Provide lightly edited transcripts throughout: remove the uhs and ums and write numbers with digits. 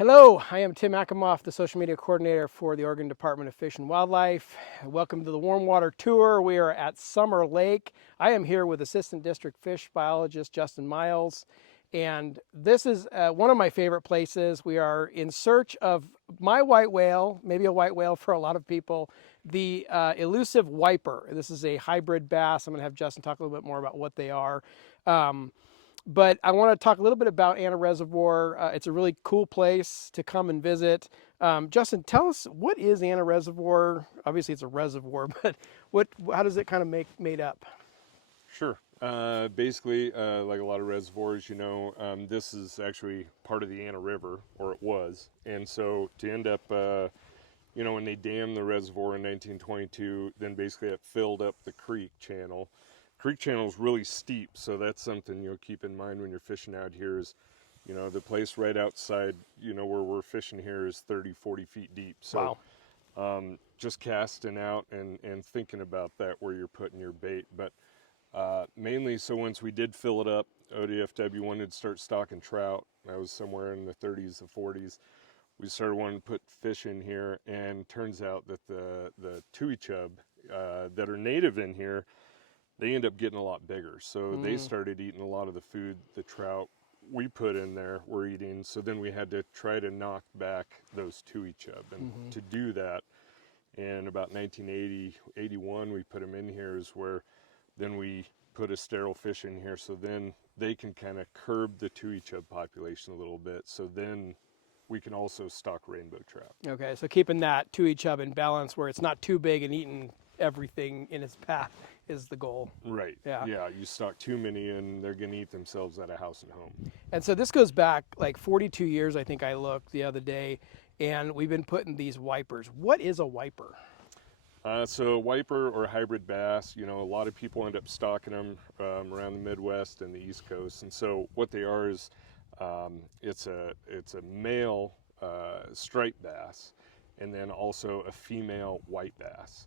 Hello, I am Tim Akamoff, the social media coordinator for the Oregon Department of Fish and Wildlife. Welcome to the Warm Water Tour. We are at Summer Lake. I am here with Assistant District Fish Biologist Justin Miles, and this is one of my favorite places. We are in search of my white whale, maybe a white whale for a lot of people, the elusive wiper. This is a hybrid bass. I'm going to have Justin talk a little bit more about what they are. But I want to talk a little bit about Ana Reservoir. It's a really cool place to come and visit. Justin, tell us, what is Ana Reservoir? Obviously, it's a reservoir, but how does it kind of made up? Sure. Basically, like a lot of reservoirs, this is actually part of the Ana River, or it was. And so to end up, when they dammed the reservoir in 1922, then basically it filled up the creek channel. Creek channel is really steep, so that's something you'll keep in mind when you're fishing out here is, the place right outside, where we're fishing here is 30, 40 feet deep. So Wow. just casting out and thinking about that where you're putting your bait. But mainly, so once we did fill it up, ODFW wanted to start stocking trout. That was somewhere in the 30s or 40s. We started wanting to put fish in here, and turns out that the tui chub that are native in here, they end up getting a lot bigger. So they started eating a lot of the food the trout we put in there were eating. So then we had to try to knock back those tui chub. And to do that, in about 1980, 81, we put them in here is where then we put a sterile fish in here. So then they can kind of curb the tui chub population a little bit. So then we can also stock rainbow trout. Okay, so keeping that tui chub in balance where it's not too big and eating everything in its path is the goal. Right. Yeah. You stock too many and they're going to eat themselves out of house and home. And so this goes back like 42 years, I think I looked the other day, and we've been putting these wipers. What is a wiper? So a wiper or hybrid bass, a lot of people end up stocking them around the Midwest and the East Coast. And so what they are is it's a male striped bass and then also a female white bass.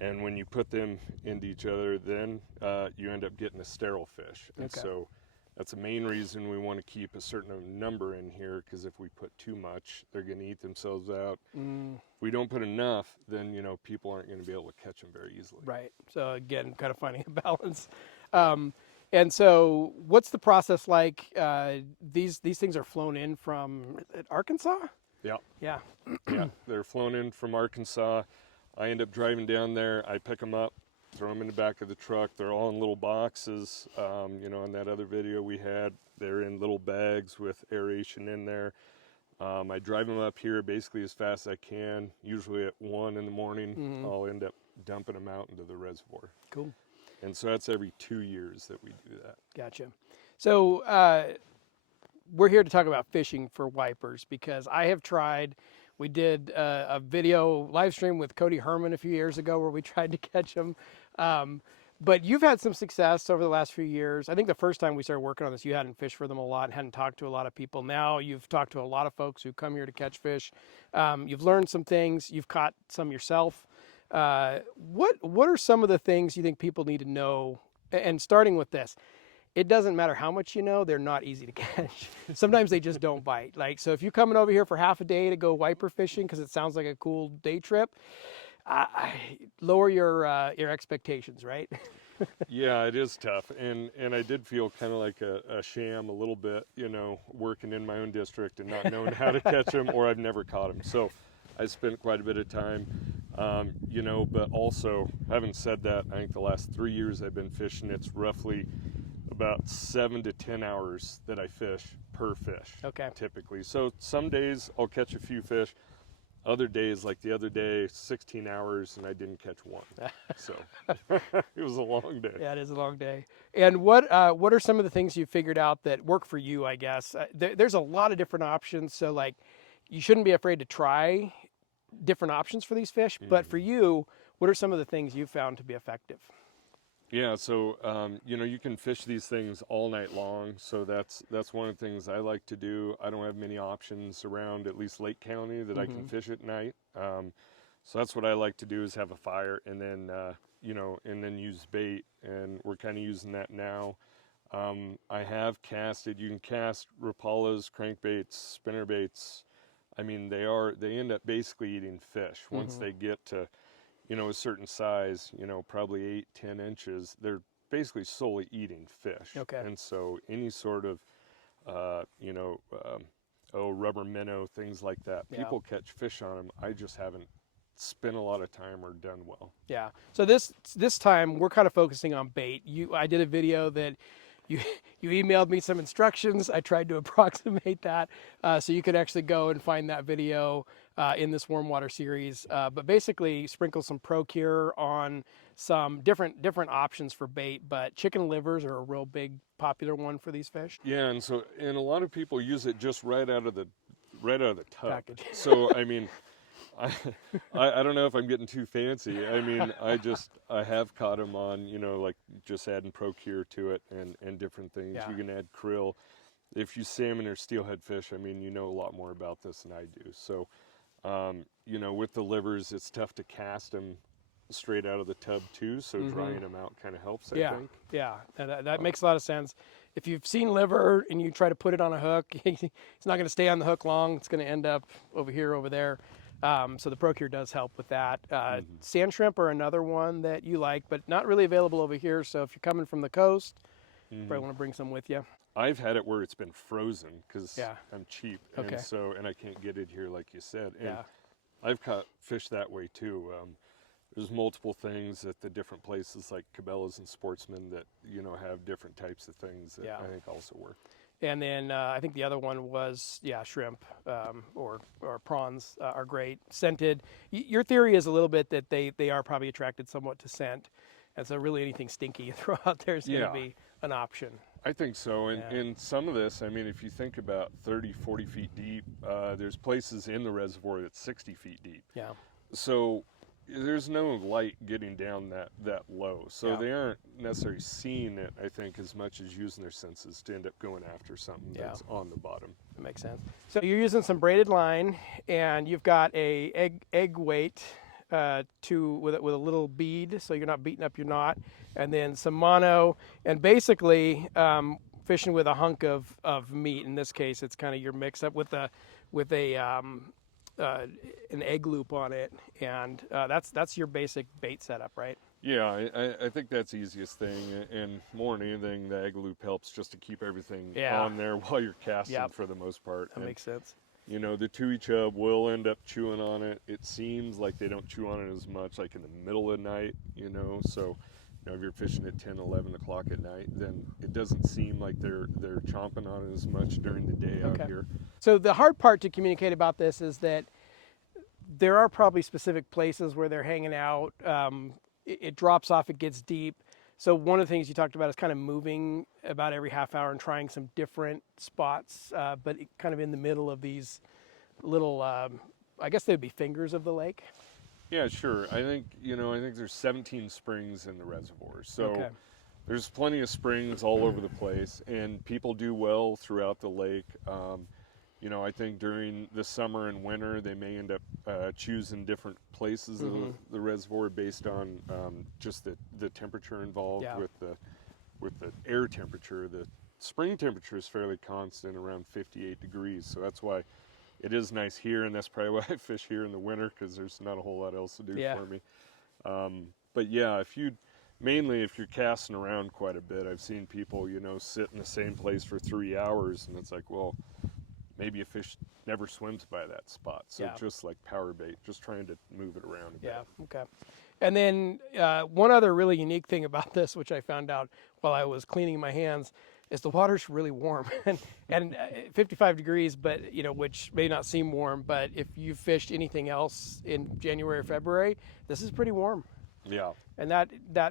And when you put them into each other, then you end up getting a sterile fish. And so that's the main reason we want to keep a certain number in here, because if we put too much, they're going to eat themselves out. If we don't put enough, then people aren't going to be able to catch them very easily. Right. So again, kind of finding a balance. And so, what's the process like? These things are flown in from Arkansas. Yeah. Yeah. Yeah. They're flown in from Arkansas. I end up driving down there. I pick them up, throw them in the back of the truck. They're all in little boxes. In that other video we had, they're in little bags with aeration in there. I drive them up here basically as fast as I can. Usually at 1 in the morning, I'll end up dumping them out into the reservoir. Cool. And so that's every 2 years that we do that. Gotcha. So we're here to talk about fishing for wipers because I have tried. We did a video live stream with Cody Herman a few years ago where we tried to catch them. But you've had some success over the last few years. I think the first time we started working on this, you hadn't fished for them a lot and hadn't talked to a lot of people. Now you've talked to a lot of folks who come here to catch fish. You've learned some things. You've caught some yourself. What are some of the things you think people need to know? And starting with this, it doesn't matter how much you know, they're not easy to catch. Sometimes they just don't bite. So if you're coming over here for half a day to go wiper fishing because it sounds like a cool day trip, lower your expectations, right? Yeah, it is tough. And I did feel kind of like a sham a little bit, working in my own district and not knowing how to catch them, or I've never caught them. So I spent quite a bit of time, but also, having said that, I think the last 3 years I've been fishing, it's roughly about 7 to 10 hours that I fish per fish. Okay. Typically. So some days I'll catch a few fish. Other days, like the other day, 16 hours and I didn't catch one. So it was a long day. Yeah, it is a long day. And what are some of the things you figured out that work for you, I guess? There's a lot of different options. So you shouldn't be afraid to try different options for these fish. But for you, what are some of the things you found to be effective? Yeah, so you can fish these things all night long. So that's one of the things I like to do. I don't have many options around at least Lake County that I can fish at night. So that's what I like to do is have a fire and then and then use bait. And we're kind of using that now. I have casted. You can cast Rapalas, crankbaits, spinnerbaits, I mean, they end up basically eating fish. Once they get to, a certain size, probably 8-10 inches, they're basically solely eating fish. Okay. And so any sort of, rubber minnow, things like that, Yeah. people catch fish on them. I just haven't spent a lot of time or done well. Yeah. So this time we're kind of focusing on bait. I did a video that you you emailed me some instructions. I tried to approximate that, so you could actually go and find that video in this warm water series. But basically, sprinkle some Procure on some different options for bait. But chicken livers are a real big popular one for these fish. Yeah, and a lot of people use it just right out of the tub. Package. So I mean, I don't know if I'm getting too fancy. I mean, I have caught them on, like just adding Procure to it and different things. Yeah. You can add krill. If you salmon or steelhead fish, I mean, you know a lot more about this than I do. So, with the livers, it's tough to cast them straight out of the tub too. So drying them out kind of helps, I think. Yeah, that makes a lot of sense. If you've seen liver and you try to put it on a hook, it's not going to stay on the hook long. It's going to end up over here, over there. So the Procure does help with that. Sand shrimp are another one that you like, but not really available over here. So if you're coming from the coast, you probably want to bring some with you. I've had it where it's been frozen because I'm cheap, Okay. and I can't get it here, like you said. And Yeah. I've caught fish that way too. There's multiple things at the different places like Cabela's and Sportsman that have different types of things that I think also work. And then I think the other one was, shrimp or prawns are great. Scented. Your theory is a little bit that they are probably attracted somewhat to scent. And so really anything stinky you throw out there is going to be an option. I think so. And some of this, I mean, if you think about 30, 40 feet deep, there's places in the reservoir that's 60 feet deep. Yeah. So there's no light getting down that low. So they aren't necessarily seeing it, I think, as much as using their senses to end up going after something that's on the bottom. That makes sense. So you're using some braided line, and you've got a egg weight with a little bead, so you're not beating up your knot, and then some mono, and basically fishing with a hunk of meat. In this case, it's kind of your mix up with an egg loop on it, and that's your basic bait setup, right? Yeah, I think that's the easiest thing, and more than anything, the egg loop helps just to keep everything on there while you're casting for the most part. That makes sense. The tui chub will end up chewing on it. It seems like they don't chew on it as much like in the middle of the night, so if you're fishing at 10, 11 o'clock at night, then it doesn't seem like they're chomping on it as much during the day out here. So the hard part to communicate about this is that there are probably specific places where they're hanging out. It drops off, it gets deep. So one of the things you talked about is kind of moving about every half hour and trying some different spots, but kind of in the middle of these little, I guess they'd be fingers of the lake. Yeah, sure. I think there's 17 springs in the reservoir. So there's plenty of springs all over the place, and people do well throughout the lake. I think during the summer and winter, they may end up choosing different places of the reservoir based on just the temperature involved with the air temperature. The spring temperature is fairly constant, around 58 degrees. So that's why it is nice here, and that's probably why I fish here in the winter, because there's not a whole lot else to do for me. But yeah, if you're casting around quite a bit, I've seen people, sit in the same place for 3 hours, and it's like, well, maybe a fish never swims by that spot. So just like power bait, just trying to move it around a bit. Yeah, okay. And then one other really unique thing about this, which I found out while I was cleaning my hands, is the water's really warm and 55 degrees, but which may not seem warm, but if you fished anything else in January or February, this is pretty warm. Yeah. And that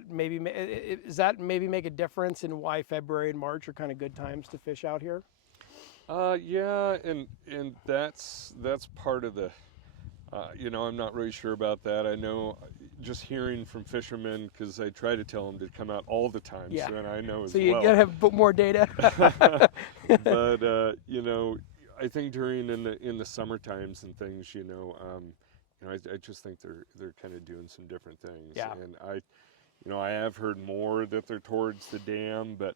maybe make a difference in why February and March are kind of good times to fish out here? Yeah, and that's part of the, I'm not really sure about that. I know just hearing from fishermen, because I try to tell them to come out all the time, so then I know as well. So you gotta have more data. But I think during in the summer times and things, I just think they're kind of doing some different things. Yeah. And I have heard more that they're towards the dam, but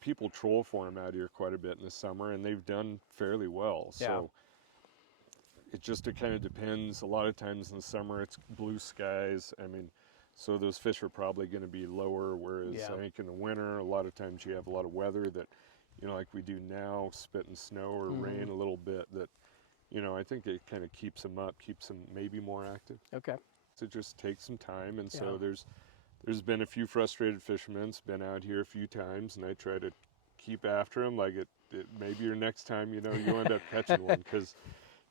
people troll for them out here quite a bit in the summer, and they've done fairly well. So it kind of depends. A lot of times in the summer it's blue skies. I mean, so those fish are probably going to be lower, whereas Yeah. I think in the winter, a lot of times you have a lot of weather that, like we do now, spit and snow or rain a little bit, that, I think it kind of keeps them up, keeps them maybe more active. Okay. So it just takes some time, and so Yeah. there's been a few frustrated fishermen been out here a few times, and I try to keep after them. Like maybe your next time, you end up catching one, because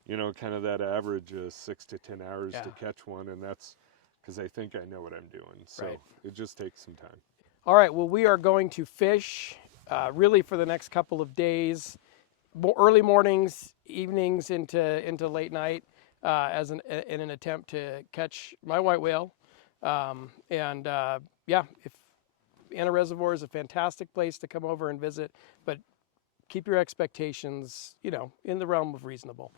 kind of that average is 6 to 10 hours to Yeah. catch one, and that's because I think I know what I'm doing. So Right. it just takes some time. All right. Well, we are going to fish really for the next couple of days, early mornings, evenings into late night, in an attempt to catch my white whale. Yeah, if Ana Reservoir is a fantastic place to come over and visit, but keep your expectations, in the realm of reasonable.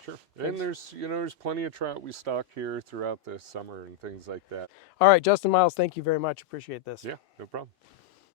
Sure. Thanks. And there's plenty of trout we stock here throughout the summer and things like that. All right, Justin Miles, thank you very much. Appreciate this. Yeah, no problem.